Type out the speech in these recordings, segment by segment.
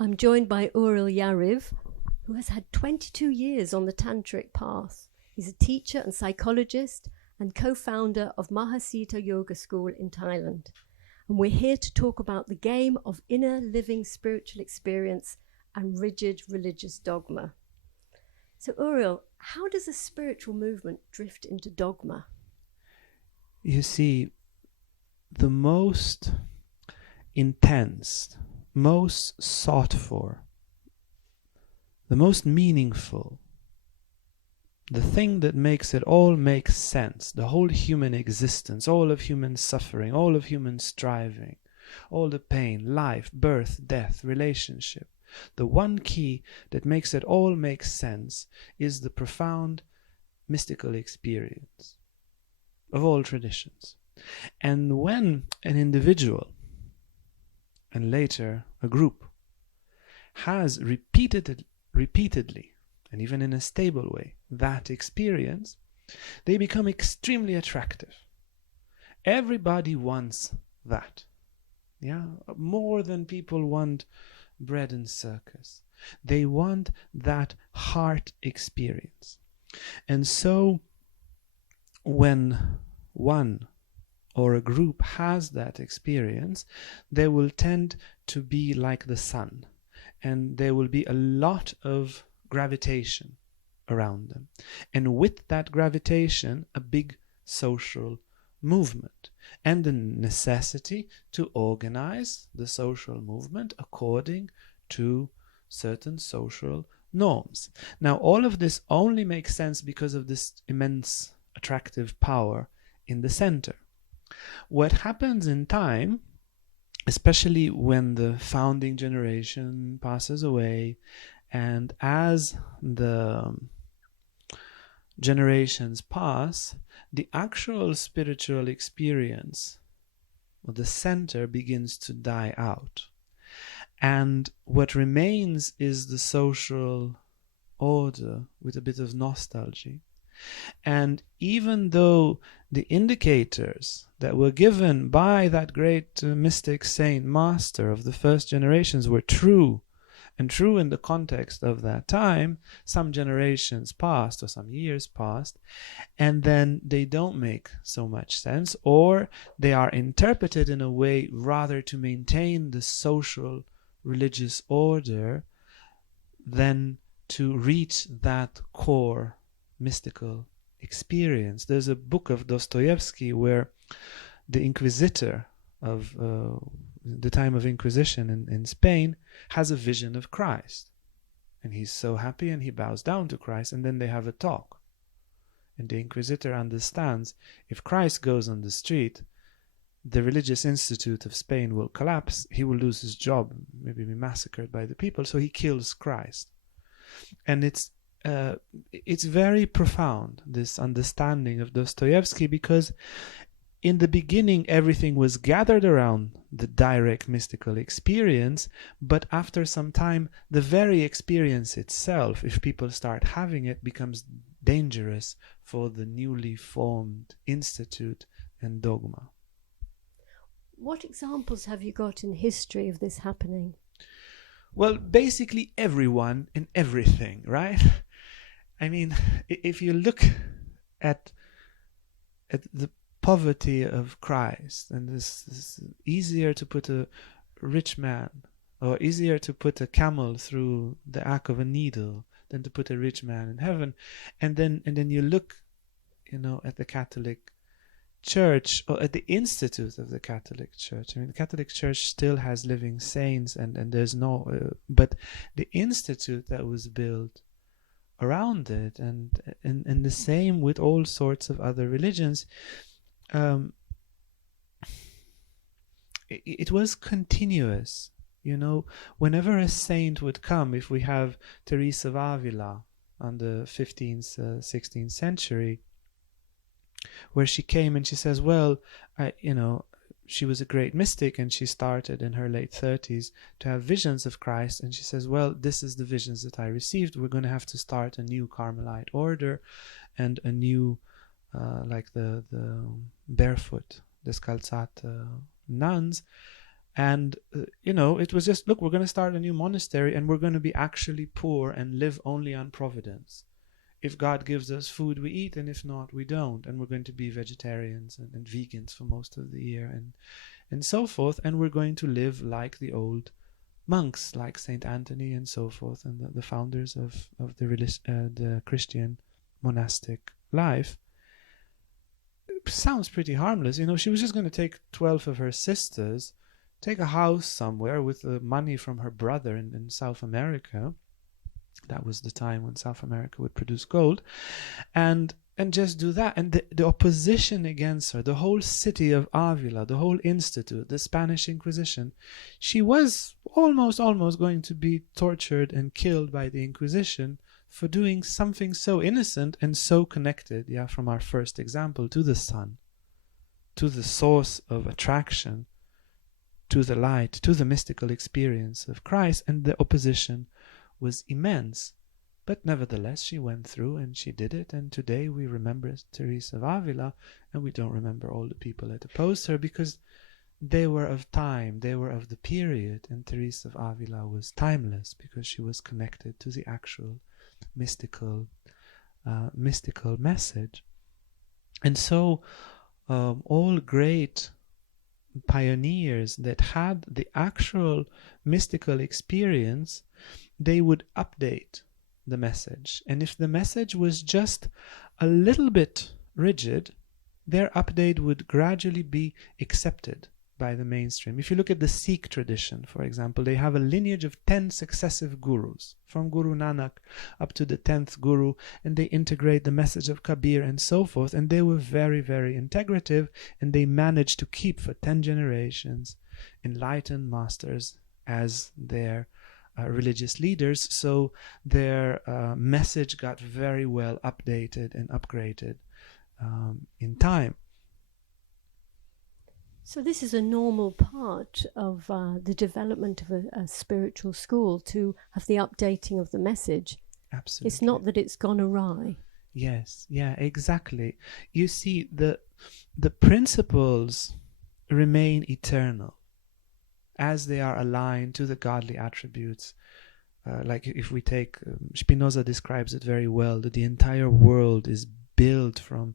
I'm joined by Uriel Yariv, who has had 22 years on the tantric path. He's a teacher and psychologist and co-founder of Mahasiddha Yoga School in Thailand. And we're here to talk about the game of inner living spiritual experience and rigid religious dogma. So Uriel, how does a spiritual movement drift into dogma? You see, the most intense, most sought for, the most meaningful, the thing that makes it all make sense, the whole human existence, all of human suffering, all of human striving, all the pain, life, birth, death, relationship, the one key that makes it all make sense is the profound mystical experience of all traditions. And when an individual, and later a group, has repeatedly, and even in a stable way, that experience, they become extremely attractive. Everybody wants that. Yeah, more than people want bread and circus. They want that heart experience. And so when one or a group has that experience, they will tend to be like the sun, and there will be a lot of gravitation around them, and with that gravitation a big social movement and the necessity to organize the social movement according to certain social norms. Now all of this only makes sense because of this immense attractive power in the center. What happens in time, especially when the founding generation passes away, and as the generations pass, the actual spiritual experience, or the center, begins to die out. And what remains is the social order with a bit of nostalgia. And even though the indicators that were given by that great mystic saint master of the first generations were true, and true in the context of that time, some generations passed or some years passed, and then they don't make so much sense, or they are interpreted in a way rather to maintain the social religious order than to reach that core mystical experience. There's a book of Dostoevsky where the Inquisitor of the time of Inquisition in Spain has a vision of Christ, and he's so happy and he bows down to Christ, and then they have a talk, and the Inquisitor understands if Christ goes on the street, the religious institute of Spain will collapse, he will lose his job, maybe be massacred by the people, so he kills Christ. And it's very profound, this understanding of Dostoevsky, because in the beginning everything was gathered around the direct mystical experience, but after some time the very experience itself, if people start having it, becomes dangerous for the newly formed institute and dogma. What examples have you got in history of this happening? Well, basically everyone and everything, right? I mean, if you look at the poverty of Christ, and this is easier to put a rich man, or easier to put a camel through the arc of a needle than to put a rich man in heaven, and then you look, at the Catholic Church, or at the institute of the Catholic Church. I mean, the Catholic Church still has living saints, and there's no, but the institute that was built around it, and the same with all sorts of other religions, it was continuous. Whenever a saint would come, if we have Teresa of Avila on the 15th, 16th century, where she came and she says, well, she was a great mystic, and she started in her late 30s to have visions of Christ, and she says, well, this is the visions that I received. We're going to have to start a new Carmelite order and a new like the barefoot descalzate nuns, And, it was just, look, we're going to start a new monastery and we're going to be actually poor and live only on providence. If God gives us food, we eat, and if not, we don't. And we're going to be vegetarians and vegans for most of the year and so forth. And we're going to live like the old monks, like Saint Anthony and so forth, and the founders of the Christian monastic life. It sounds pretty harmless. She was just going to take 12 of her sisters, take a house somewhere with the money from her brother in South America. That was the time when South America would produce gold, and just do that. And the opposition against her, the whole city of Avila, the whole institute, the Spanish Inquisition, she was almost going to be tortured and killed by the Inquisition for doing something so innocent and so connected, from our first example, to the sun, to the source of attraction, to the light, to the mystical experience of Christ. And the opposition was immense. But nevertheless, she went through and she did it. And today we remember Teresa of Avila, and we don't remember all the people that opposed her, because they were of time, they were of the period. And Teresa of Avila was timeless because she was connected to the actual mystical message. And so all great pioneers that had the actual mystical experience, they would update the message. And if the message was just a little bit rigid, their update would gradually be accepted by the mainstream. If you look at the Sikh tradition, for example, they have a lineage of 10 successive gurus, from Guru Nanak up to the 10th guru, and they integrate the message of Kabir and so forth. And they were very, very integrative, and they managed to keep for 10 generations enlightened masters as their religious leaders. So their message got very well updated and upgraded in time. So this is a normal part of the development of a spiritual school, to have the updating of the message. Absolutely. It's not that it's gone awry. Yes, yeah, exactly. You see, the principles remain eternal as they are aligned to the godly attributes. Like if we take, Spinoza describes it very well, that the entire world is built from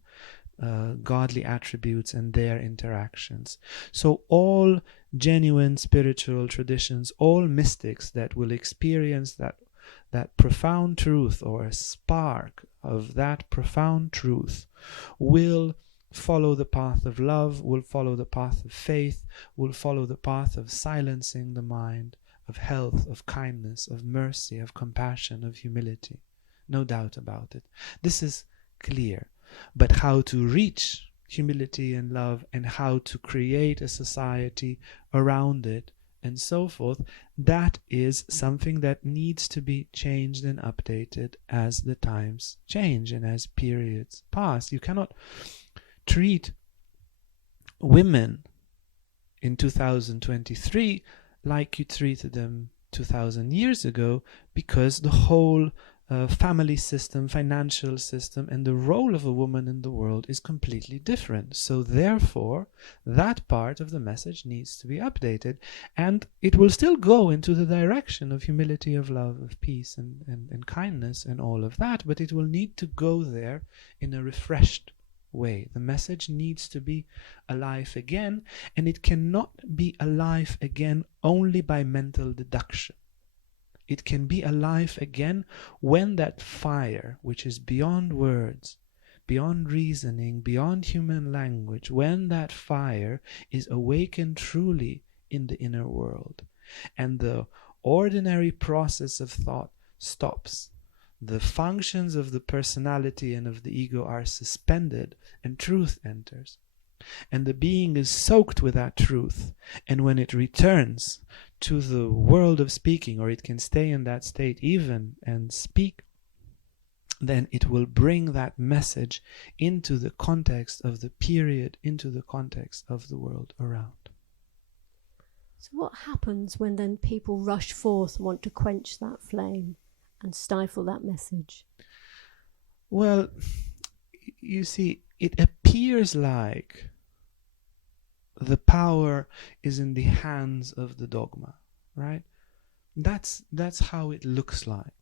godly attributes and their interactions. So all genuine spiritual traditions, all mystics that will experience that profound truth, or a spark of that profound truth, will follow the path of love, will follow the path of faith, will follow the path of silencing the mind, of health, of kindness, of mercy, of compassion, of humility. No doubt about it. This is clear. But how to reach humility and love, and how to create a society around it and so forth, that is something that needs to be changed and updated as the times change and as periods pass. You cannot treat women in 2023 like you treated them 2,000 years ago, because the whole family system, financial system, and the role of a woman in the world is completely different. So therefore, that part of the message needs to be updated, and it will still go into the direction of humility, of love, of peace, and kindness, and all of that, but it will need to go there in a refreshed way. The message needs to be alive again, and it cannot be alive again only by mental deduction. It can be alive again when that fire, which is beyond words, beyond reasoning, beyond human language, when that fire is awakened truly in the inner world, and the ordinary process of thought stops. The functions of the personality and of the ego are suspended, and truth enters. And the being is soaked with that truth, and when it returns to the world of speaking, or it can stay in that state even and speak, then it will bring that message into the context of the period, into the context of the world around. So what happens when then people rush forth and want to quench that flame and stifle that message? Well, you see, it appears like the power is in the hands of the dogma, right? That's how it looks like.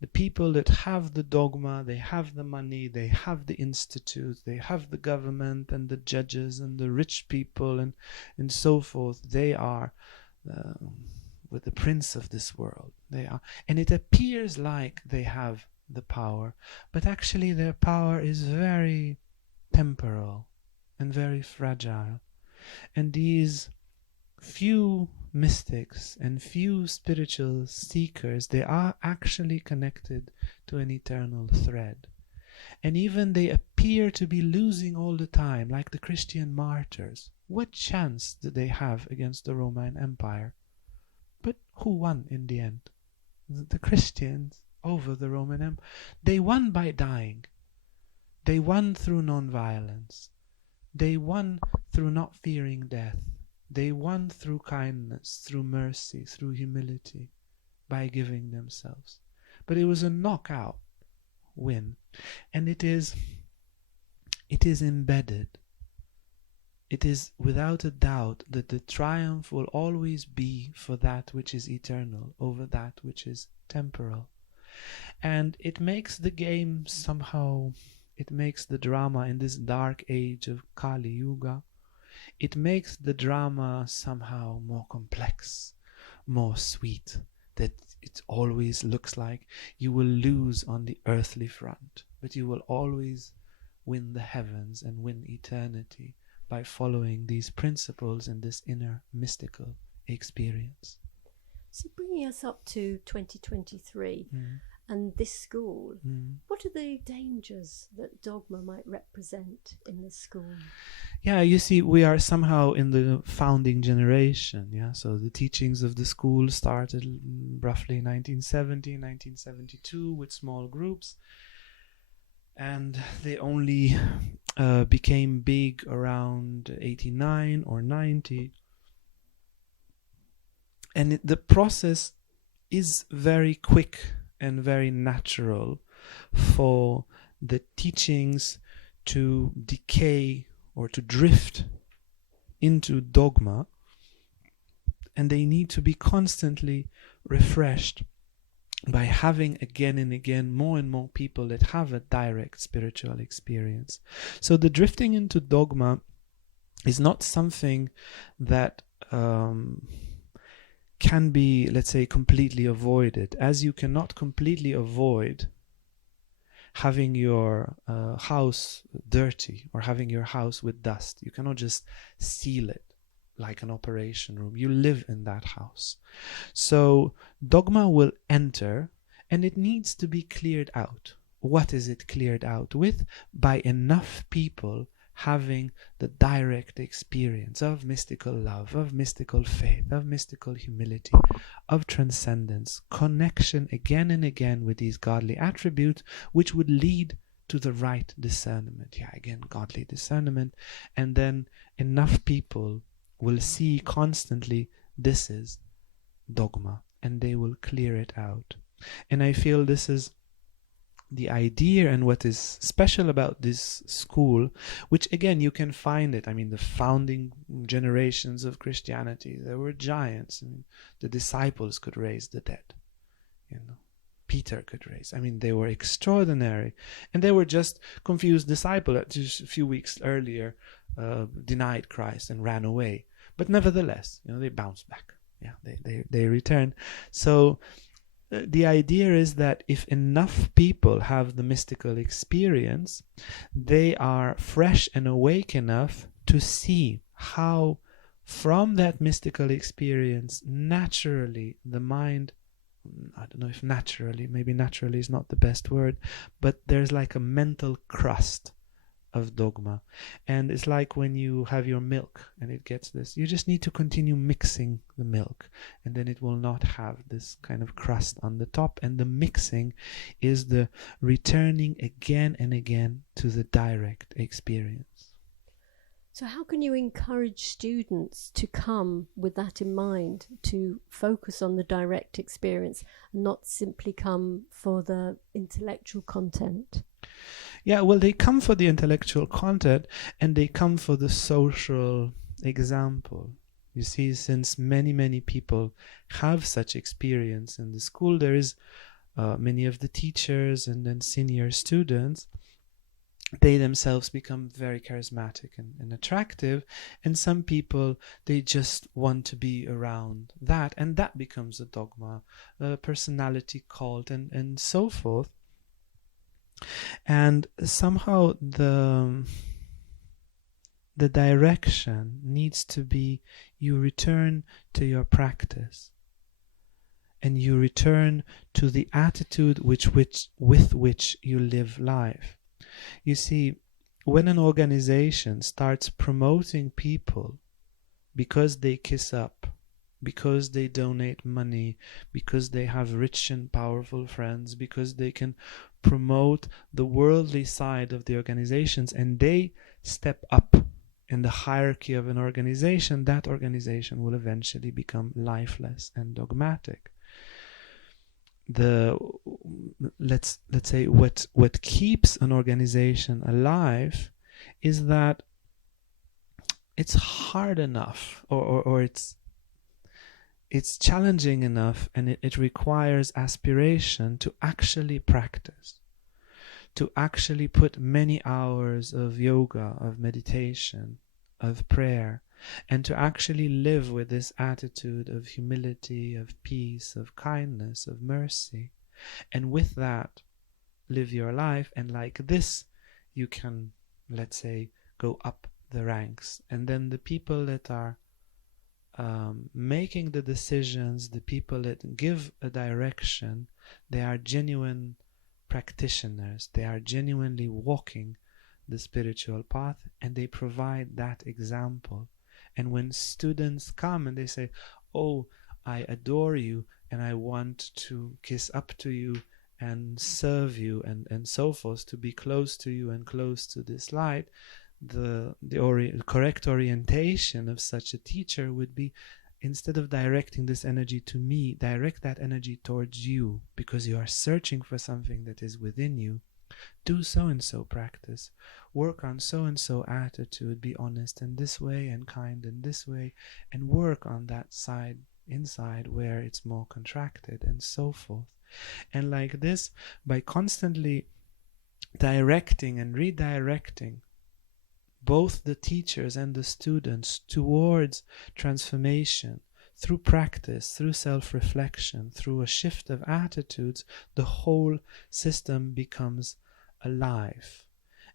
The people that have the dogma, they have the money, they have the institutes, they have the government and the judges and the rich people and so forth. They are with the prince of this world. They are, and it appears like they have the power, but actually their power is very temporal and very fragile. And these few mystics and few spiritual seekers, they are actually connected to an eternal thread. And even they appear to be losing all the time, like the Christian martyrs. What chance did they have against the Roman Empire? But who won in the end? The Christians over the Roman Empire. They won by dying. They won through non-violence. They won through not fearing death. They won through kindness, through mercy, through humility, by giving themselves. But it was a knockout win. And it is embedded. It is without a doubt that the triumph will always be for that which is eternal over that which is temporal. And it makes the game somehow, it makes the drama in this dark age of Kali Yuga, it makes the drama somehow more complex, more sweet, that it always looks like you will lose on the earthly front, but you will always win the heavens and win eternity by following these principles and this inner mystical experience. So bringing us up to 2023 and this school, what are the dangers that dogma might represent in this school? Yeah, you see, we are somehow in the founding generation, yeah? So the teachings of the school started roughly 1970, 1972 with small groups. And they only became big around 89 or 90. And the process is very quick and very natural for the teachings to decay or to drift into dogma, and they need to be constantly refreshed by having again and again more and more people that have a direct spiritual experience. So the drifting into dogma is not something that can be, let's say, completely avoided, as you cannot completely avoid having your house dirty or having your house with dust. You cannot just seal it like an operation room. You live in that house. So dogma will enter and it needs to be cleared out. What is it cleared out with? By enough people having the direct experience of mystical love, of mystical faith, of mystical humility, of transcendence, connection again and again with these godly attributes, which would lead to the right discernment. Yeah, again, godly discernment. And then enough people will see constantly this is dogma, and they will clear it out. And I feel this is the idea and what is special about this school, which again you can find it. I mean, the founding generations of Christianity, there were giants. I mean, the disciples could raise the dead. You know, Peter could raise. I mean, they were extraordinary, and they were just confused disciples that just a few weeks earlier denied Christ and ran away. But nevertheless, you know, they bounced back. Yeah, they returned. So the idea is that if enough people have the mystical experience, they are fresh and awake enough to see how from that mystical experience, naturally, the mind, I don't know if naturally, maybe naturally is not the best word, but there's like a mental crust of dogma. And it's like when you have your milk and it gets this, you just need to continue mixing the milk, and then it will not have this kind of crust on the top. And the mixing is the returning again and again to the direct experience. So how can you encourage students to come with that in mind, to focus on the direct experience and not simply come for the intellectual content? Yeah, well, they come for the intellectual content and they come for the social example. You see, since many people have such experience in the school, there is many of the teachers and then senior students, they themselves become very charismatic and attractive, and some people, they just want to be around that, and that becomes a dogma, a personality cult, and so forth. And somehow the direction needs to be, you return to your practice and you return to the attitude with which you live life. You see, when an organization starts promoting people because they kiss up, because they donate money, because they have rich and powerful friends, because they can promote the worldly side of the organizations, and they step up in the hierarchy of an organization, that organization will eventually become lifeless and dogmatic. Let's say what keeps an organization alive is that it's hard enough, or it's challenging enough, and it requires aspiration to actually practice, to actually put many hours of yoga, of meditation, of prayer, and to actually live with this attitude of humility, of peace, of kindness, of mercy. And with that, live your life. And like this, you can, let's say, go up the ranks. And then the people that are making the decisions, the people that give a direction, they are genuine practitioners. They are genuinely walking the spiritual path, and they provide that example. And when students come and they say, oh, I adore you and I want to kiss up to you and serve you and so forth, to be close to you and close to this light, the correct orientation of such a teacher would be, instead of directing this energy to me, direct that energy towards you, because you are searching for something that is within you. Do so-and-so practice. Work on so-and-so attitude. Be honest in this way and kind in this way, and work on that side inside where it's more contracted, and so forth. And like this, by constantly directing and redirecting both the teachers and the students towards transformation through practice, through self-reflection, through a shift of attitudes, the whole system becomes alive.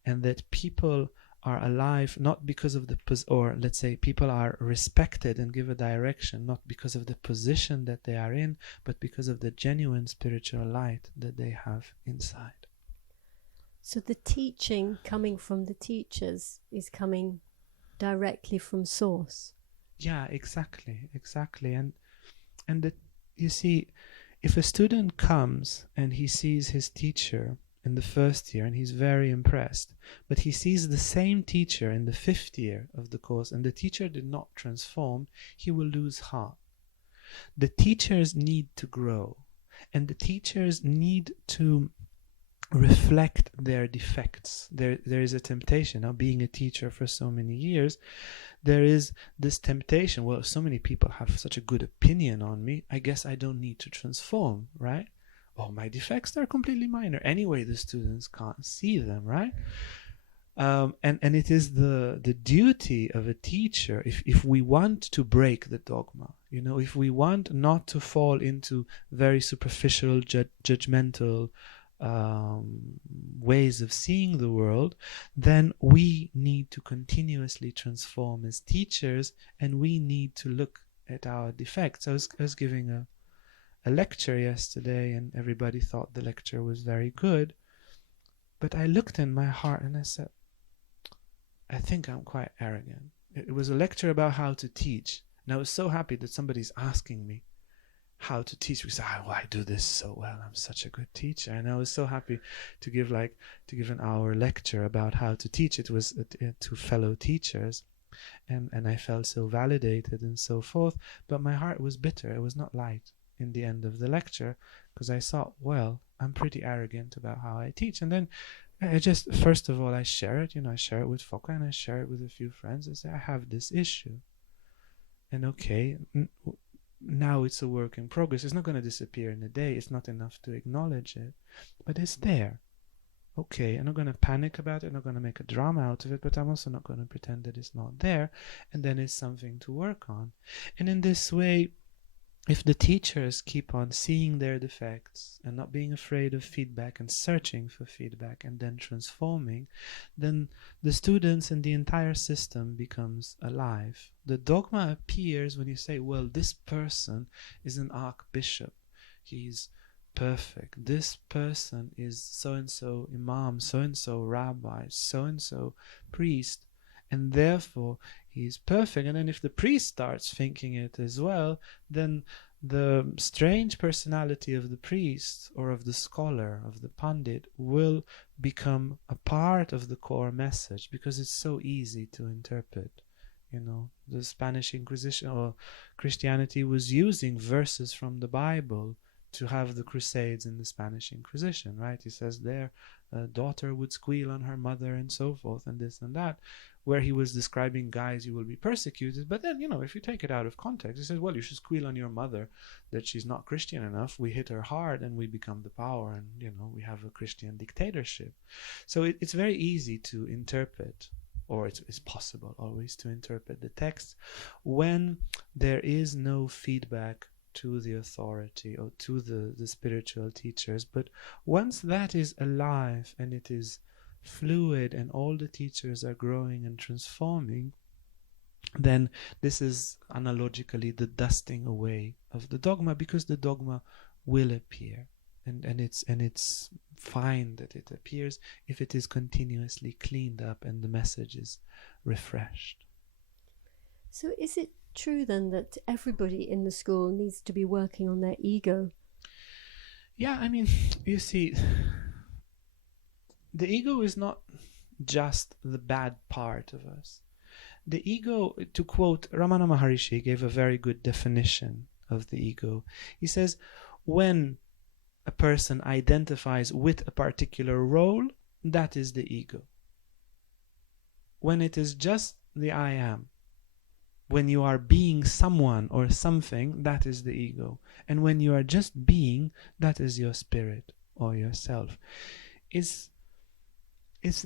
And that people are alive not because of or let's say people are respected and give a direction not because of the position that they are in, but because of the genuine spiritual light that they have inside. So the teaching coming from the teachers is coming directly from source. Yeah, exactly. And you see, if a student comes and he sees his teacher in the first year and he's very impressed, but he sees the same teacher in the 5th year of the course and the teacher did not transform, he will lose heart. The teachers need to grow, and the teachers need to reflect their defects. There is a temptation. Now, being a teacher for so many years, there is this temptation, well, so many people have such a good opinion on me, I guess I don't need to transform, right? Oh, my defects are completely minor. Anyway, the students can't see them, right? And it is the duty of a teacher, if we want to break the dogma, if we want not to fall into very superficial, judgmental ways of seeing the world, then we need to continuously transform as teachers, and we need to look at our defects. I was giving a lecture yesterday, and everybody thought the lecture was very good, but I looked in my heart and I said, I think I'm quite arrogant. It was a lecture about how to teach, and I was so happy that somebody's asking me how to teach, because I do this so well, I'm such a good teacher. And I was so happy to give an hour lecture about how to teach. It was to fellow teachers, and I felt so validated and so forth, but my heart was bitter. It was not light in the end of the lecture, because I thought, well, I'm pretty arrogant about how I teach. And then I just, first of all, I share it, I share it with Foka, and I share it with a few friends. I say, I have this issue. And okay, now it's a work in progress. It's not going to disappear in a day. It's not enough to acknowledge it, but it's there. Okay, I'm not going to panic about it. I'm not going to make a drama out of it, but I'm also not going to pretend that it's not there. And then it's something to work on. And in this way, if the teachers keep on seeing their defects and not being afraid of feedback and searching for feedback and then transforming, then the students and the entire system becomes alive. The dogma appears when you say, well, this person is an archbishop. He's perfect. This person is so-and-so imam, so-and-so rabbi, so-and-so priest, and therefore he's perfect. And then if the priest starts thinking it as well, then the strange personality of the priest or of the scholar, of the pandit, will become a part of the core message, because it's so easy to interpret. The Spanish Inquisition or Christianity was using verses from the Bible to have the Crusades in the Spanish Inquisition, right? He says their daughter would squeal on her mother and so forth and this and that, where he was describing guys who will be persecuted. But then, if you take it out of context, he says, well, you should squeal on your mother that she's not Christian enough. We hit her hard and we become the power, and, we have a Christian dictatorship. So it's very easy to interpret, or it's possible always to interpret the text when there is no feedback to the authority or to the spiritual teachers. But once that is alive and it is fluid and all the teachers are growing and transforming, then this is analogically the dusting away of the dogma, because the dogma will appear, and it's fine that it appears if it is continuously cleaned up and the message is refreshed. So is it true then that everybody in the school needs to be working on their ego? Yeah, you see, the ego is not just the bad part of us. The ego, to quote Ramana Maharishi, gave a very good definition of the ego. He says, when a person identifies with a particular role, that is the ego. When it is just the I am, when you are being someone or something, that is the ego. And when you are just being, that is your spirit or yourself. It's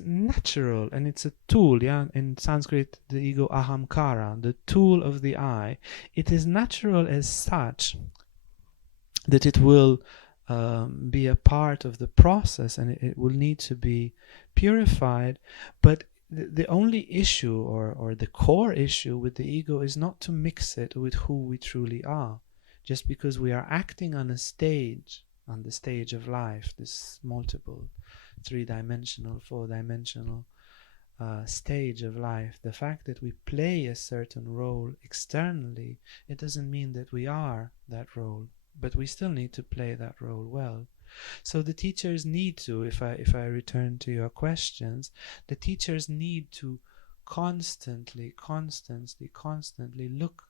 natural, and it's a tool, in Sanskrit the ego ahamkara, the tool of the I. It is natural as such that it will be a part of the process, and it will need to be purified. But the only issue or the core issue with the ego is not to mix it with who we truly are. Just because we are acting on a stage, on the stage of life, this multiple, three-dimensional, four-dimensional stage of life, the fact that we play a certain role externally, it doesn't mean that we are that role, but we still need to play that role well. So the teachers need to, if I return to your questions, the teachers need to constantly look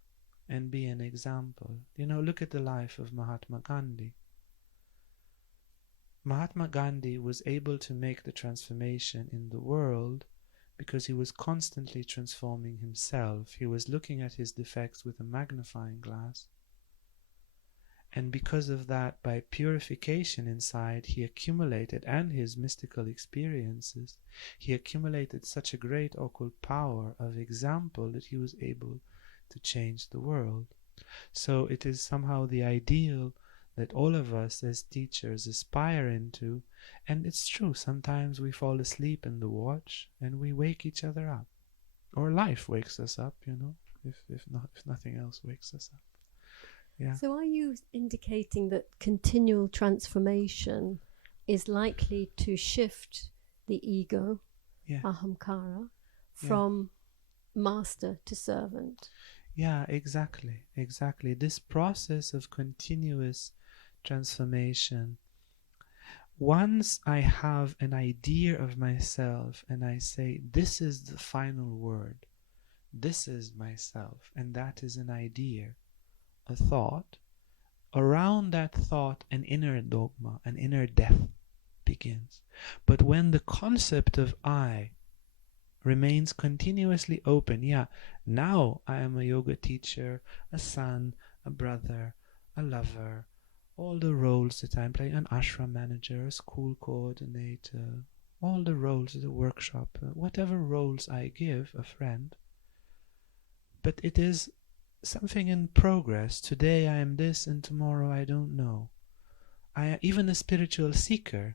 and be an example. Look at the life of Mahatma Gandhi. Mahatma Gandhi was able to make the transformation in the world because he was constantly transforming himself. He was looking at his defects with a magnifying glass. And because of that, by purification inside, he accumulated, and his mystical experiences, he accumulated such a great occult power of example that he was able to change the world. So it is somehow the ideal that all of us as teachers aspire into. And it's true, sometimes we fall asleep in the watch and we wake each other up. Or life wakes us up, if nothing else wakes us up. Yeah. So are you indicating that continual transformation is likely to shift the ego, ahamkara, from master to servant? Yeah, exactly. This process of continuous transformation, once I have an idea of myself and I say, this is the final word, this is myself, and that is an idea, a thought, around that thought an inner dogma, an inner death begins. But when the concept of I remains continuously open, now I am a yoga teacher, a son, a brother, a lover, all the roles that I'm playing, an ashram manager, a school coordinator, all the roles at the workshop, whatever roles I give a friend. But it is something in progress. Today I am this and tomorrow I don't know. Even a spiritual seeker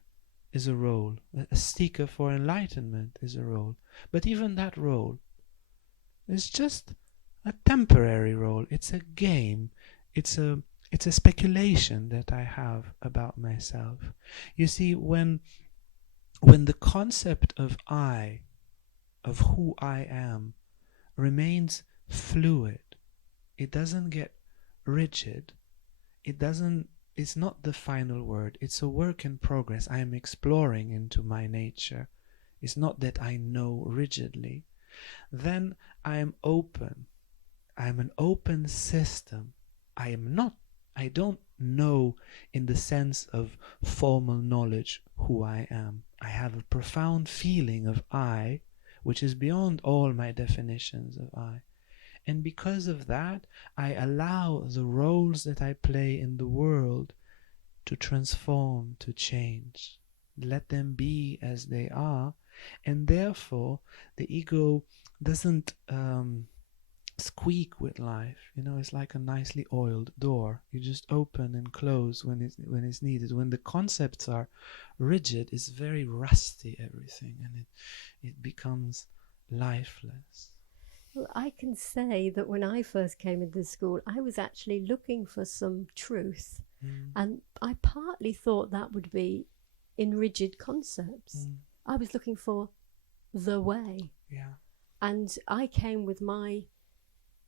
is a role. A seeker for enlightenment is a role. But even that role is just a temporary role. It's a game. It's a speculation that I have about myself. You see, when the concept of I, of who I am, remains fluid, it doesn't get rigid, it's not the final word, it's a work in progress. I am exploring into my nature. It's not that I know rigidly. Then I am open. I am an open system. I don't know in the sense of formal knowledge who I am. I have a profound feeling of I, which is beyond all my definitions of I. And because of that, I allow the roles that I play in the world to transform, to change. Let them be as they are. And therefore, the ego doesn't squeak with life. It's like a nicely oiled door. You just open and close when it's needed. When the concepts are rigid, it's very rusty, everything, and it becomes lifeless. Well, I can say that when I first came into school, I was actually looking for some truth. And I partly thought that would be in rigid concepts. I was looking for the way. Yeah. And I came with my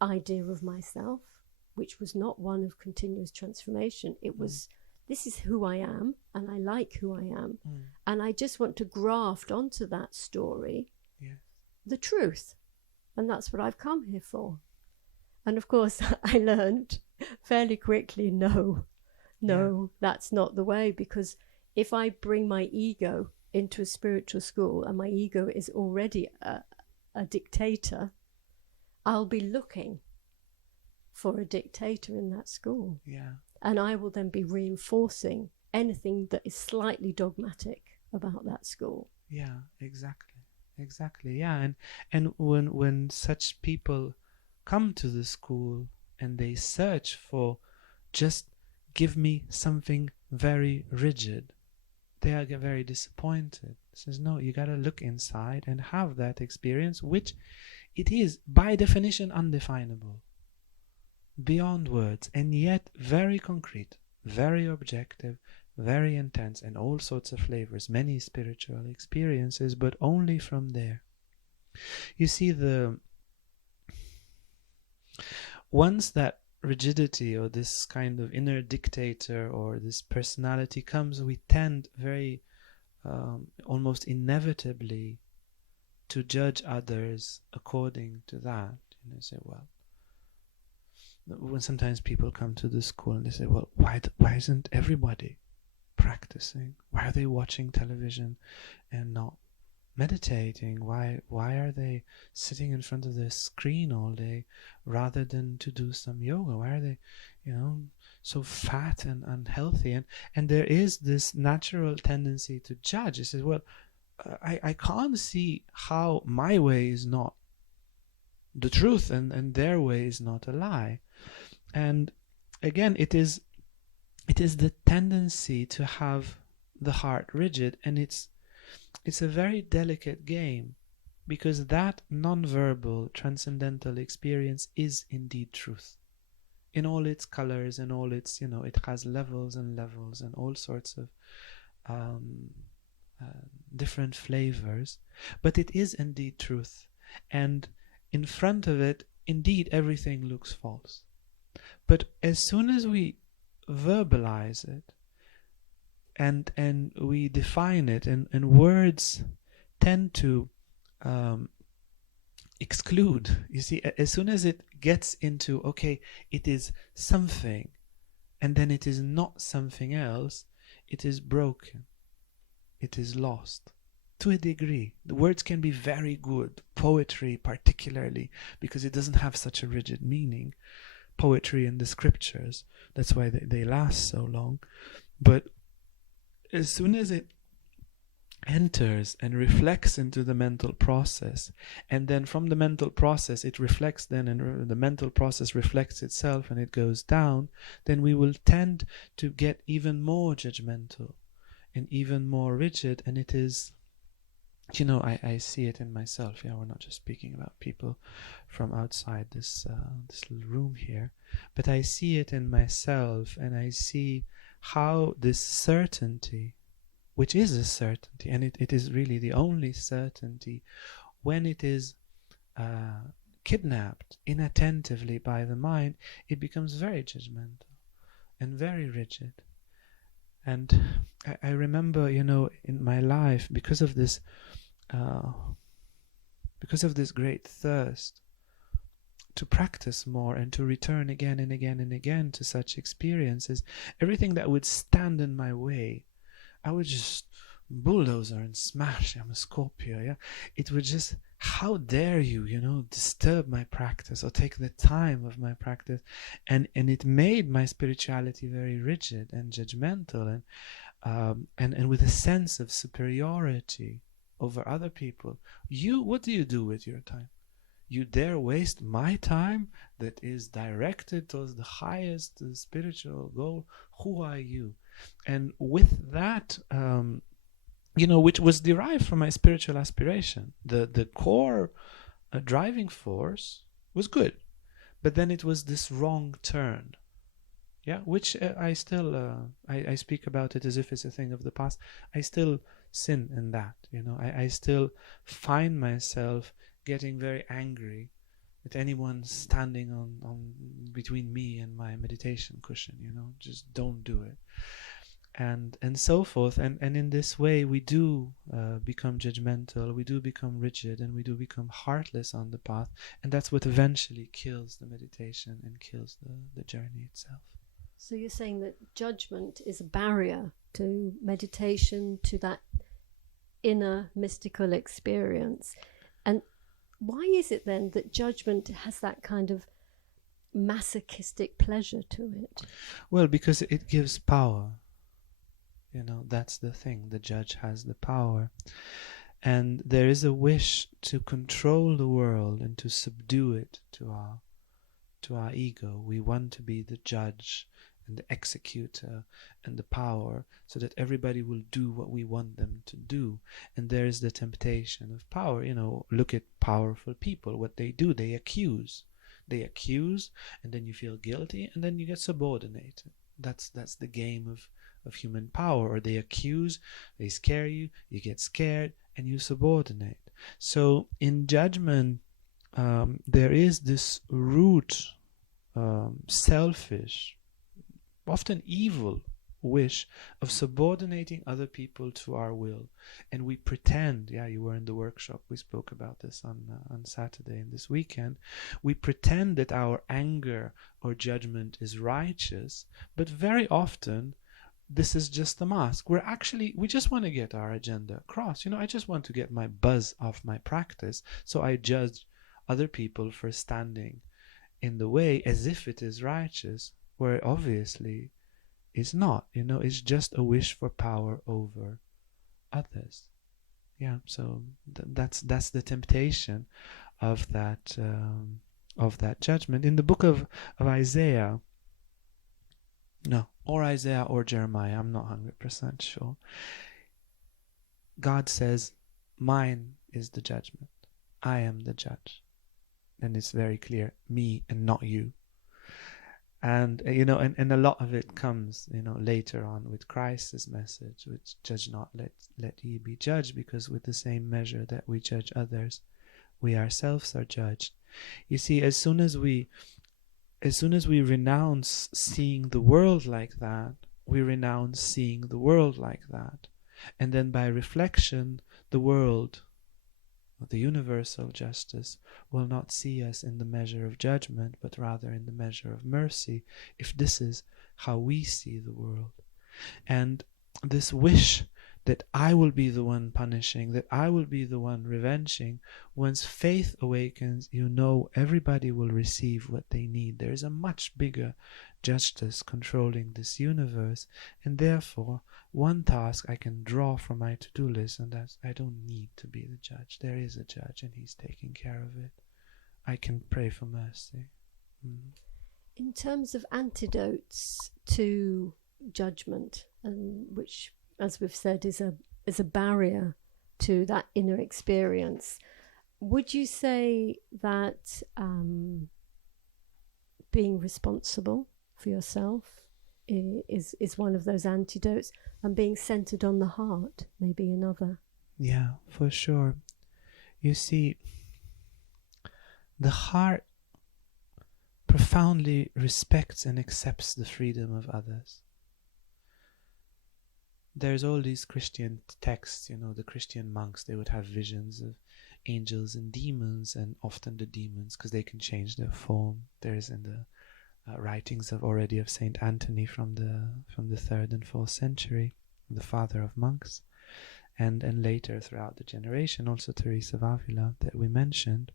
idea of myself, which was not one of continuous transformation. It was, this is who I am, and I like who I am. And I just want to graft onto that story the truth. And that's what I've come here for. And of course, I learned fairly quickly, no, that's not the way. Because if I bring my ego into a spiritual school and my ego is already a dictator, I'll be looking for a dictator in that school. Yeah. And I will then be reinforcing anything that is slightly dogmatic about that school. Yeah, exactly. Yeah. And when such people come to the school and they search for just give me something very rigid, they are very disappointed. It says, no, you got to look inside and have that experience, which it is by definition undefinable, beyond words, and yet very concrete, very objective, very intense, and all sorts of flavors, many spiritual experiences, but only from there. You see, once that rigidity or this kind of inner dictator or this personality comes, we tend very almost inevitably to judge others according to that. Say, well, when sometimes people come to the school and they say, well, why isn't everybody practicing? Why are they watching television and not meditating? Why are they sitting in front of the screen all day rather than to do some yoga? Why are they, so fat and unhealthy? And there is this natural tendency to judge. It says, well, I can't see how my way is not the truth and their way is not a lie. And again, it is the tendency to have the heart rigid, and it's a very delicate game, because that non-verbal transcendental experience is indeed truth in all its colors and all its, it has levels and levels and all sorts of different flavors, but it is indeed truth. And in front of it, indeed, everything looks false. But as soon as we verbalize it and we define it, and words tend to exclude. You see, as soon as it gets into, okay, it is something, and then it is not something else, it is broken. it is lost. To a degree. The words can be very good. Poetry particularly, because it doesn't have such a rigid meaning. Poetry in the scriptures. That's why they last so long. But as soon as it enters and reflects into the mental process, and then from the mental process it reflects then, and the mental process reflects itself and it goes down, then we will tend to get even more judgmental and even more rigid. And it is, I see it in myself. Yeah, we're not just speaking about people from outside this little room here, but I see it in myself, and I see how this certainty, which is a certainty, and it is really the only certainty, when it is kidnapped inattentively by the mind, it becomes very judgmental and very rigid. And I remember, in my life, because of this great thirst to practice more and to return again and again and again to such experiences, everything that would stand in my way, I would just bulldozer and smash. I'm a Scorpio, yeah. It would just, how dare you, disturb my practice or take the time of my practice. And it made my spirituality very rigid and judgmental, and with a sense of superiority over other people. What do you do with your time? You dare waste my time that is directed towards the highest spiritual goal? Who are you? And with that, which was derived from my spiritual aspiration, the core driving force was good, but then it was this wrong turn, which I still I speak about it as if it's a thing of the past. I still sin in that, I still find myself getting very angry at anyone standing on between me and my meditation cushion, just don't do it, and so forth. And in this way we do become judgmental, we do become rigid, and we do become heartless on the path, and that's what eventually kills the meditation and kills the journey itself. So you're saying that judgment is a barrier to meditation, to that inner mystical experience. And why is it then that judgment has that kind of masochistic pleasure to it? Well, because it gives power. That's the thing. The judge has the power. And there is a wish to control the world and to subdue it to our ego. We want to be the judge and the executor and the power, so that everybody will do what we want them to do. And there is the temptation of power. Look at powerful people. What they do, they accuse, and then you feel guilty, and then you get subordinated. That's the game of human power. Or they accuse, they scare you, you get scared, and you subordinate. So in judgment, there is this root, selfish, often evil wish of subordinating other people to our will. And we pretend, you were in the workshop, we spoke about this on Saturday and this weekend, we pretend that our anger or judgment is righteous, but very often this is just a mask. We just want to get our agenda across. I just want to get my buzz off my practice, so I judge other people for standing in the way as if it is righteous, where obviously it's not. It's just a wish for power over others. So that's the temptation of that judgment. In the book of Isaiah, Isaiah or Jeremiah, I'm not 100% sure, God says, mine is the judgment, I am the judge. And it's very clear, me and not you. And and a lot of it comes later on with Christ's message, which judge not, let ye be judged, because with the same measure that we judge others, we ourselves are judged. You see, as soon as we renounce seeing the world like that, we renounce seeing the world like that. And then by reflection, the world, the universal justice, will not see us in the measure of judgment, but rather in the measure of mercy, if this is how we see the world. And this wish that I will be the one punishing, that I will be the one revenging. Once faith awakens, you know everybody will receive what they need. There is a much bigger justice controlling this universe, and therefore one task I can draw from my to-do list, and that's I don't need to be the judge. There is a judge and he's taking care of it. I can pray for mercy. In terms of antidotes to judgment, which, as we've said, is a barrier to that inner experience, would you say that being responsible for yourself is one of those antidotes, and being centered on the heart may be another? Yeah, for sure. You see, the heart profoundly respects and accepts the freedom of others. There's all these Christian texts, the Christian monks, they would have visions of angels and demons, and often the demons, because they can change their form. There's in the writings of Saint Anthony from the 3rd and 4th century, the father of monks, and later throughout the generation, also Teresa of Avila that we mentioned.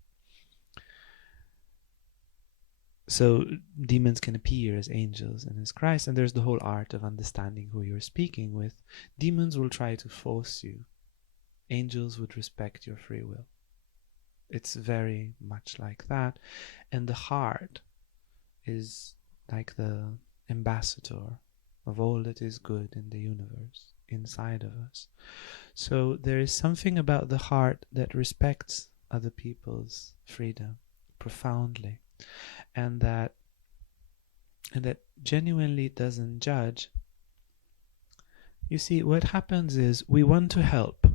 So demons can appear as angels and as Christ, and there's the whole art of understanding who you're speaking with. Demons will try to force you. Angels would respect your free will. It's very much like that. And the heart is like the ambassador of all that is good in the universe, inside of us. So there is something about the heart that respects other people's freedom profoundly. And that genuinely doesn't judge. You see, what happens is we want to help,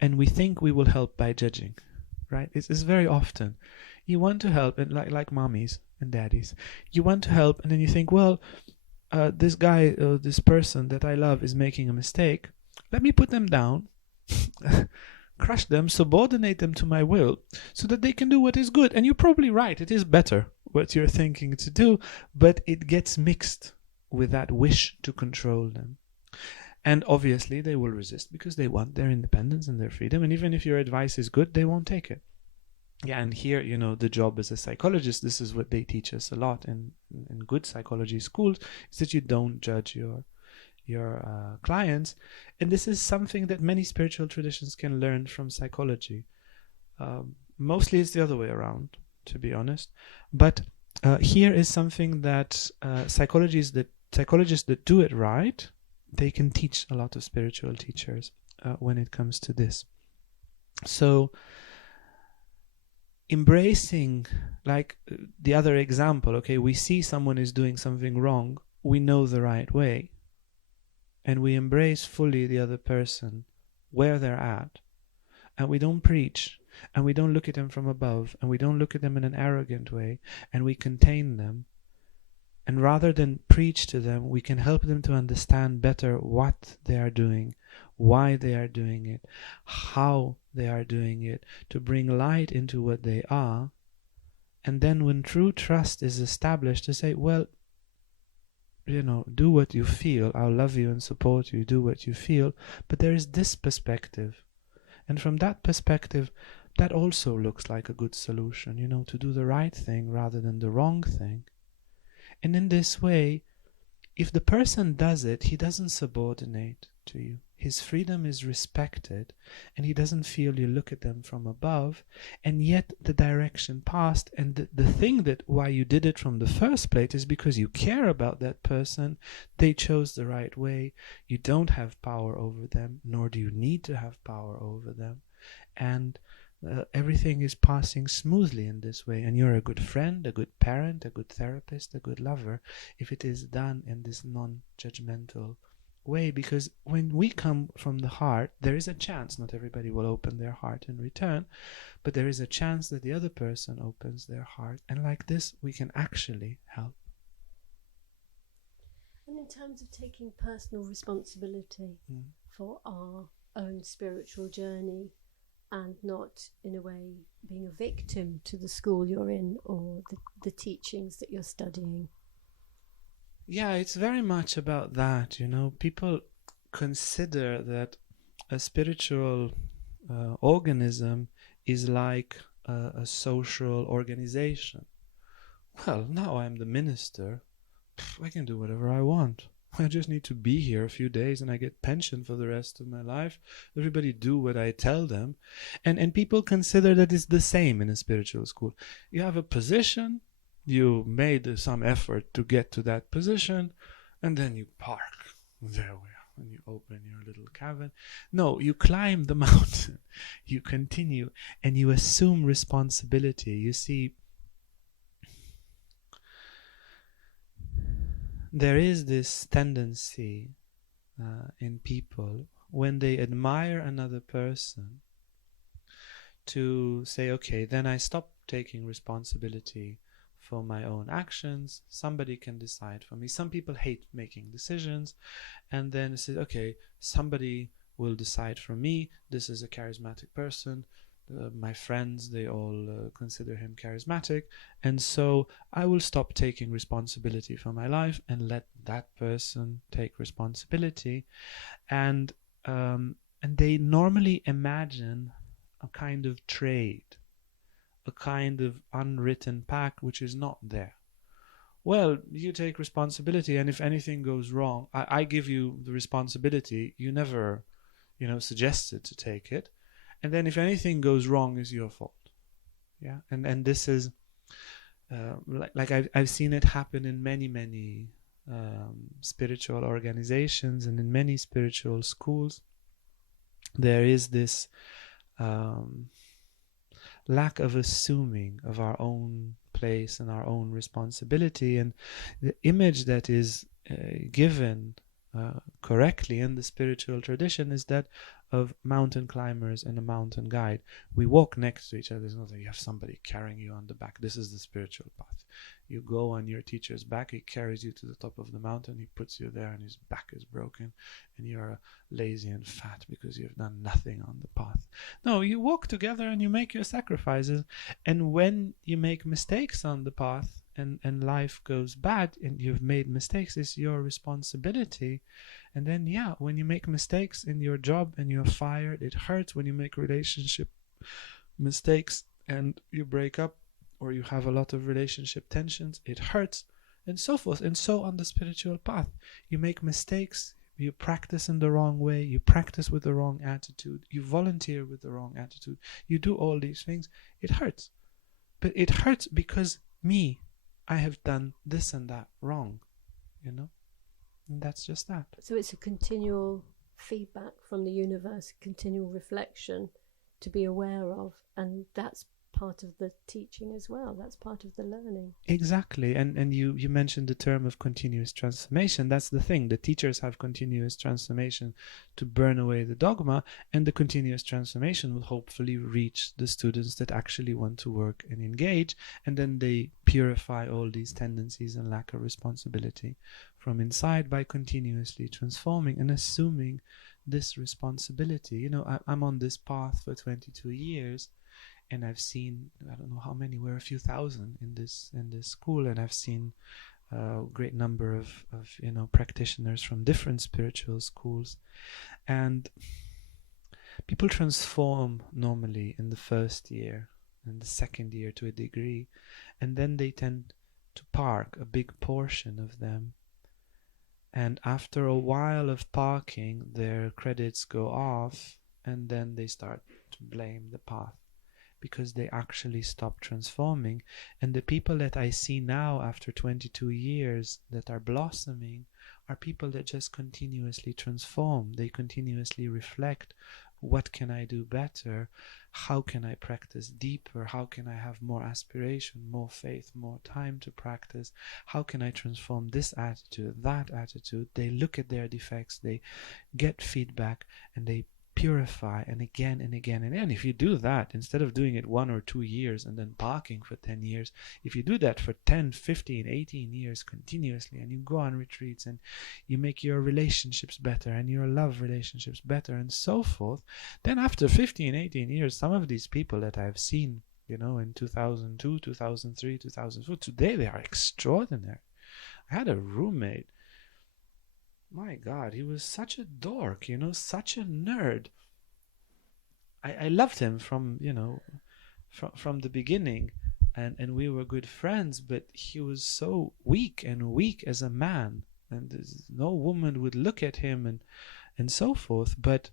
and we think we will help by judging, right? It's very often you want to help, and like mommies and daddies, you want to help, and then you think, well, this guy, this person that I love is making a mistake. Let me put them down, crush them, subordinate them to my will, so that they can do what is good. And you're probably right. It is better what you're thinking to do, but it gets mixed with that wish to control them. And obviously they will resist because they want their independence and their freedom. And even if your advice is good, they won't take it. Yeah, and here, the job as a psychologist, this is what they teach us a lot in good psychology schools, is that you don't judge your clients. And this is something that many spiritual traditions can learn from psychology. Mostly it's the other way around, to be honest. But here is something that psychologists that do it right, they can teach a lot of spiritual teachers when it comes to this. So embracing, like the other example, okay, we see someone is doing something wrong, we know the right way, and we embrace fully the other person where they're at, and we don't preach, and we don't look at them from above, and we don't look at them in an arrogant way, and we contain them. And rather than preach to them, we can help them to understand better what they are doing, why they are doing it, how they are doing it, to bring light into what they are. And then when true trust is established, to say, well, do what you feel, I'll love you and support you, do what you feel, but there is this perspective. And from that perspective, that also looks like a good solution, to do the right thing rather than the wrong thing. And in this way, if the person does it, he doesn't subordinate to you. His freedom is respected, and he doesn't feel you look at them from above, and yet the direction passed, and the thing that why you did it from the first place is because you care about that person. They chose the right way. You don't have power over them, nor do you need to have power over them. And everything is passing smoothly in this way, and you're a good friend, a good parent, a good therapist, a good lover, if it is done in this non-judgmental way. Because when we come from the heart, there is a chance, not everybody will open their heart in return, but there is a chance that the other person opens their heart, and like this we can actually help. And in terms of taking personal responsibility for our own spiritual journey, and not, in a way, being a victim to the school you're in or the teachings that you're studying. Yeah, it's very much about that, People consider that a spiritual organism is like a social organization. Well, now I'm the minister. I can do whatever I want. I just need to be here a few days and I get pension for the rest of my life. Everybody do what I tell them. And people consider that it's the same in a spiritual school. You have a position, you made some effort to get to that position, and then you park. There we are. And you open your little cabin. No, you climb the mountain. You continue and you assume responsibility. You see, there is this tendency in people when they admire another person to say, okay, then I stop taking responsibility for my own actions. Somebody can decide for me. Some people hate making decisions, and then say, okay, somebody will decide for me. This is a charismatic person. My friends, they all consider him charismatic, and so I will stop taking responsibility for my life and let that person take responsibility. And they normally imagine a kind of trade, a kind of unwritten pact which is not there. Well, you take responsibility, and if anything goes wrong, I give you the responsibility. You never, suggested to take it. And then if anything goes wrong, it's your fault. Yeah, and this is like I've seen it happen in many spiritual organizations and in many spiritual schools. There is this lack of assuming of our own place and our own responsibility, and the image that is given correctly in the spiritual tradition is that of mountain climbers and a mountain guide. We walk next to each other. There's not that you have somebody carrying you on the back. This is the spiritual path. You go on your teacher's back. He carries you to the top of the mountain. He puts you there and his back is broken and you're lazy and fat because you've done nothing on the path. No, you walk together and you make your sacrifices. And when you make mistakes on the path and life goes bad and you've made mistakes, it's your responsibility. And then, when you make mistakes in your job and you're fired, it hurts. When you make relationship mistakes and you break up or you have a lot of relationship tensions, it hurts, and so forth. And so on the spiritual path, you make mistakes, you practice in the wrong way, you practice with the wrong attitude, you volunteer with the wrong attitude, you do all these things. It hurts. But it hurts because I have done this and that wrong, and that's just that. So it's a continual feedback from the universe, continual reflection to be aware of, and that's part of the teaching as well. That's part of the learning. Exactly. And you mentioned the term of continuous transformation. That's the thing. The teachers have continuous transformation to burn away the dogma, and the continuous transformation will hopefully reach the students that actually want to work and engage, and then they purify all these tendencies and lack of responsibility from inside by continuously transforming and assuming this responsibility. I'm on this path for 22 years. And I've seen, I don't know how many, we're a few thousand in this school, and I've seen a great number of practitioners from different spiritual schools. And people transform normally in the first year and the second year to a degree, and then they tend to park a big portion of them. And after a while of parking, their credits go off, and then they start to blame the path, because they actually stop transforming. And the people that I see now after 22 years that are blossoming are people that just continuously transform. They continuously reflect, what can I do better? How can I practice deeper? How can I have more aspiration, more faith, more time to practice? How can I transform this attitude, that attitude? They look at their defects, they get feedback, and they purify, and again and again and again. If you do that, instead of doing it 1 or 2 years and then parking for 10 years, if you do that for 10, 15, 18 years continuously, and you go on retreats and you make your relationships better and your love relationships better and so forth, then after 15, 18 years, some of these people that I've seen, in 2002, 2003, 2004, today they are extraordinary. I had a roommate my God, he was such a dork, such a nerd. I loved him from, from the beginning, and we were good friends, but he was so weak as a man, and no woman would look at him and so forth. But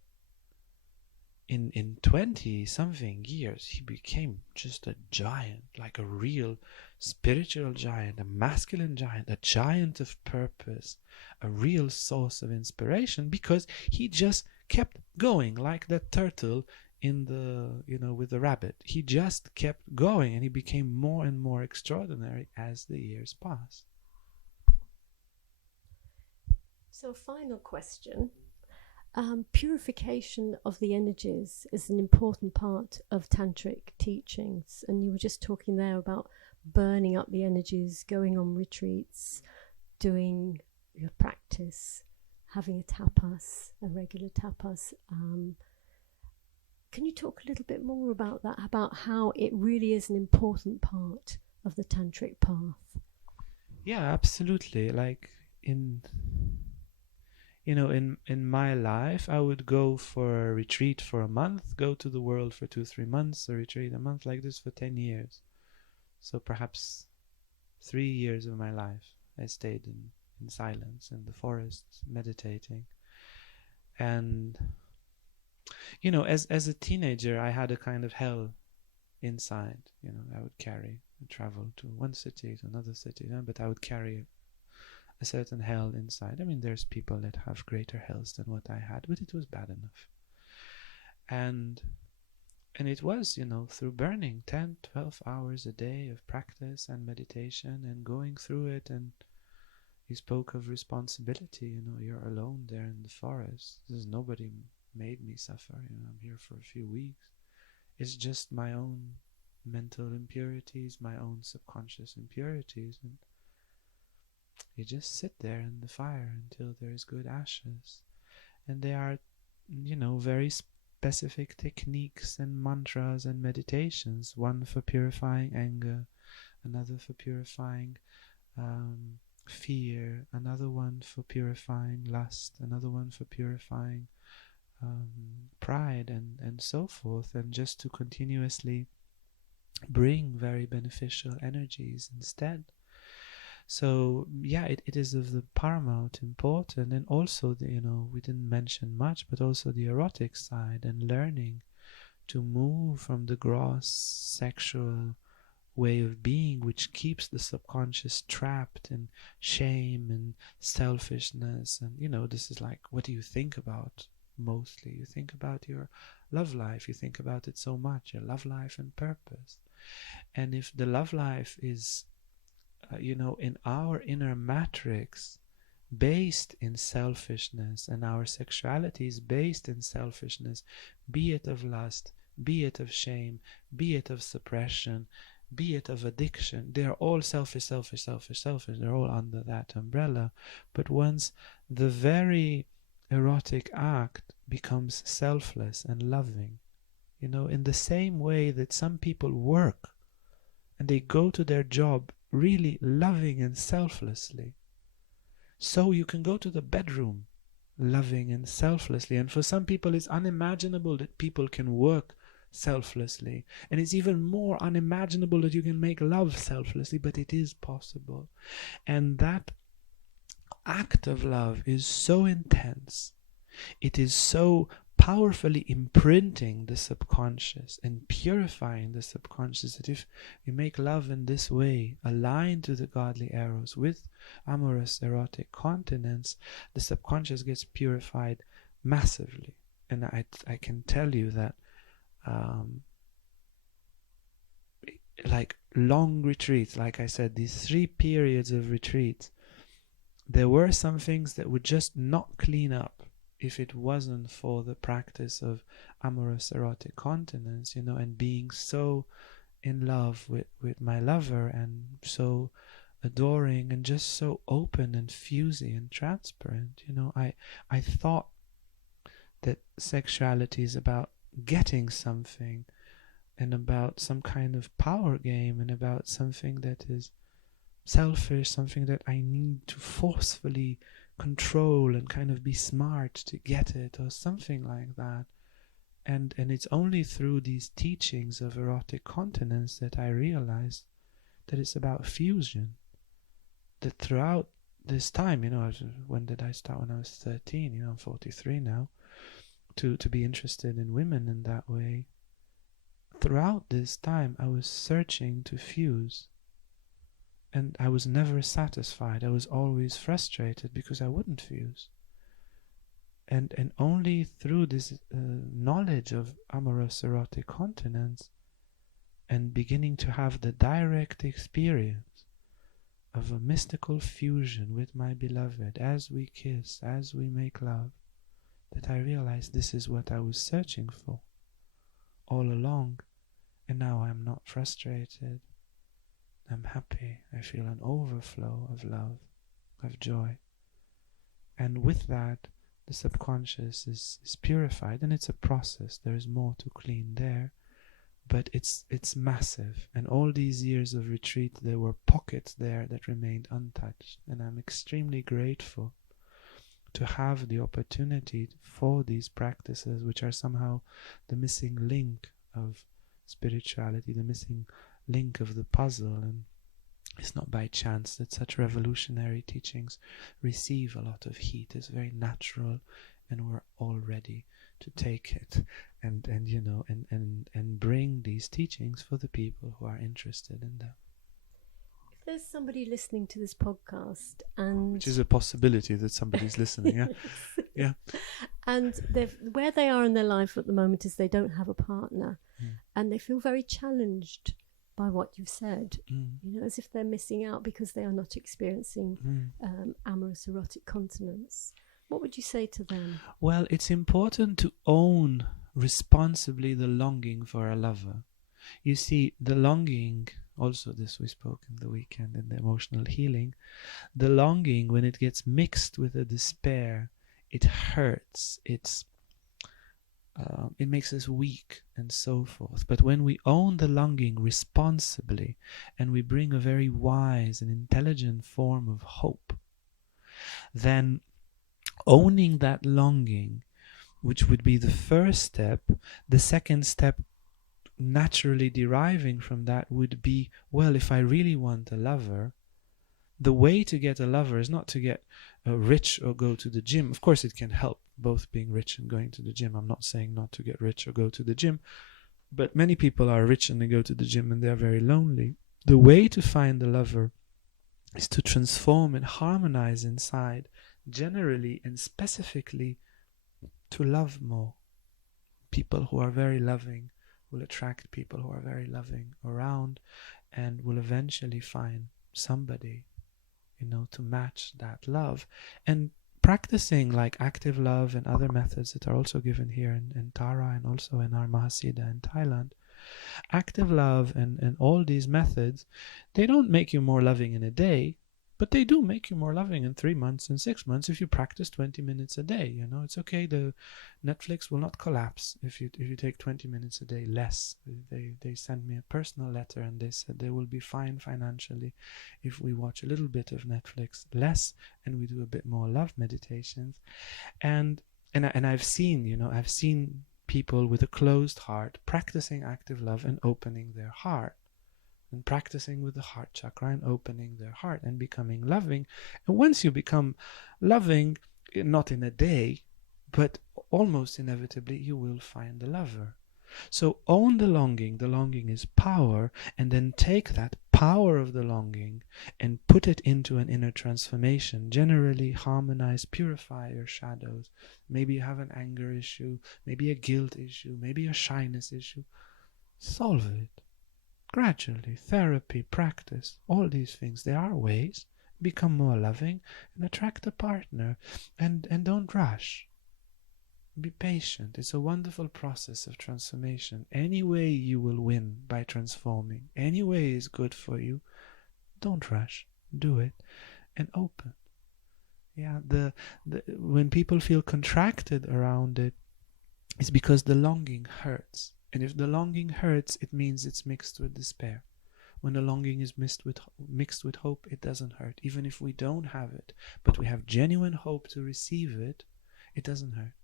in 20 something years he became just a giant, like a real spiritual giant, a masculine giant, a giant of purpose, a real source of inspiration, because he just kept going like that turtle in the with the rabbit. He just kept going, and he became more and more extraordinary as the years passed. So, final question. Purification of the energies is an important part of tantric teachings, and you were just talking there about burning up the energies, going on retreats, doing your practice, having a tapas, a regular tapas. Can you talk a little bit more about that, about how it really is an important part of the tantric path? Yeah, absolutely. Like in my life, I would go for a retreat for a month, go to the world for 2-3 months, a retreat a month, like this for 10 years. So perhaps 3 years of my life I stayed in silence in the forests, meditating. And as a teenager, I had a kind of hell inside. I would travel to one city to another city, but I would carry a certain hell inside. I mean, there's people that have greater hells than what I had, but it was bad enough. And it was, through burning 10, 12 hours a day of practice and meditation and going through it. And you spoke of responsibility, you're alone there in the forest. There's nobody made me suffer. I'm here for a few weeks. It's just my own mental impurities, my own subconscious impurities, and you just sit there in the fire until there's good ashes. And there are, very specific techniques and mantras and meditations, one for purifying anger, another for purifying fear, another one for purifying lust, another one for purifying pride, and so forth, and just to continuously bring very beneficial energies instead. So yeah, it is of the paramount important. And also we didn't mention much, but also the erotic side, and learning to move from the gross sexual way of being, which keeps the subconscious trapped in shame and selfishness. And this is like, what do you think about mostly? You think about your love life. You think about it so much, your love life and purpose. And if the love life is in our inner matrix based in selfishness, and our sexuality is based in selfishness, be it of lust, be it of shame, be it of suppression, be it of addiction, they're all selfish, they're all under that umbrella. But once the very erotic act becomes selfless and loving, in the same way that some people work and they go to their job really loving and selflessly, so you can go to the bedroom loving and selflessly. And for some people it's unimaginable that people can work selflessly, and it's even more unimaginable that you can make love selflessly, but it is possible. And that act of love is so intense, it is so powerfully imprinting the subconscious and purifying the subconscious, that if we make love in this way, aligned to the godly eros with amorous erotic continence, the subconscious gets purified massively. And I can tell you that like long retreats, like I said, these 3 periods of retreats, there were some things that would just not clean up if it wasn't for the practice of amorous erotic continence, and being so in love with my lover, and so adoring, and just so open and fusy and transparent. I thought that sexuality is about getting something, and about some kind of power game, and about something that is selfish, something that I need to forcefully control and kind of be smart to get it or something like that. And it's only through these teachings of erotic continence that I realized that it's about fusion. That throughout this time, when did I start? When I was 13, I'm 43 now, to be interested in women in that way. Throughout this time, I was searching to fuse. And I was never satisfied. I was always frustrated because I wouldn't fuse. And only through this knowledge of amorous erotic continence and beginning to have the direct experience of a mystical fusion with my beloved as we kiss, as we make love, that I realized this is what I was searching for all along. And now I'm not frustrated. I'm happy. I feel an overflow of love, of joy. And with that, the subconscious is purified, and it's a process. There is more to clean there, but it's massive. And all these years of retreat, there were pockets there that remained untouched. And I'm extremely grateful to have the opportunity for these practices, which are somehow the missing link of spirituality, the missing link of the puzzle. And it's not by chance that such revolutionary teachings receive a lot of heat. It's very natural, and we're all ready to take it and bring these teachings for the people who are interested in them. If there's somebody listening to this podcast, and which is a possibility that somebody's listening, yeah, yeah, and where they are in their life at the moment is they don't have a partner, and they feel very challenged by what you've said, as if they're missing out because they are not experiencing amorous erotic continence. What would you say to them? Well, it's important to own responsibly the longing for a lover. You see, the longing, also this we spoke in the weekend in the emotional healing, the longing, when it gets mixed with a despair, it hurts, it makes us weak and so forth. But when we own the longing responsibly and we bring a very wise and intelligent form of hope, then owning that longing, which would be the first step, the second step naturally deriving from that would be, well, if I really want a lover, the way to get a lover is not to get rich or go to the gym. Of course, it can help, both being rich and going to the gym. I'm not saying not to get rich or go to the gym, but many people are rich and they go to the gym and they're very lonely. The way to find a lover is to transform and harmonize inside, generally and specifically to love more. People who are very loving will attract people who are very loving around, and will eventually find somebody, to match that love. And practicing like active love and other methods that are also given here in Tara and also in our Mahasiddha in Thailand, active love and all these methods, they don't make you more loving in a day, but they do make you more loving in 3 months and 6 months if you practice 20 minutes a day. It's okay. The Netflix will not collapse if you take 20 minutes a day less. They sent me a personal letter and they said they will be fine financially if we watch a little bit of Netflix less and we do a bit more love meditations. And I've seen people with a closed heart practicing active love and opening their heart, and practicing with the heart chakra and opening their heart and becoming loving. And once you become loving, not in a day, but almost inevitably, you will find the lover. So own the longing. The longing is power, and then take that power of the longing and put it into an inner transformation. Generally harmonize, purify your shadows. Maybe you have an anger issue, maybe a guilt issue, maybe a shyness issue. Solve it. Gradually, therapy, practice, all these things, they are ways. Become more loving and attract a partner. And don't rush. Be patient. It's a wonderful process of transformation. Any way you will win by transforming. Any way is good for you. Don't rush. Do it. And open. Yeah, when people feel contracted around it, it's because the longing hurts. And if the longing hurts, it means it's mixed with despair. When the longing is mixed with hope, it doesn't hurt. Even if we don't have it, but we have genuine hope to receive it, it doesn't hurt.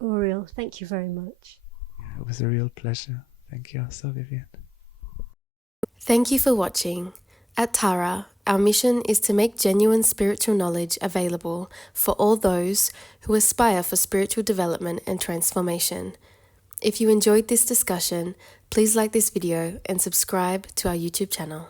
Uriel, thank you very much. Yeah, it was a real pleasure. Thank you also, Vivienne. Thank you for watching. At Tara, our mission is to make genuine spiritual knowledge available for all those who aspire for spiritual development and transformation. If you enjoyed this discussion, please like this video and subscribe to our YouTube channel.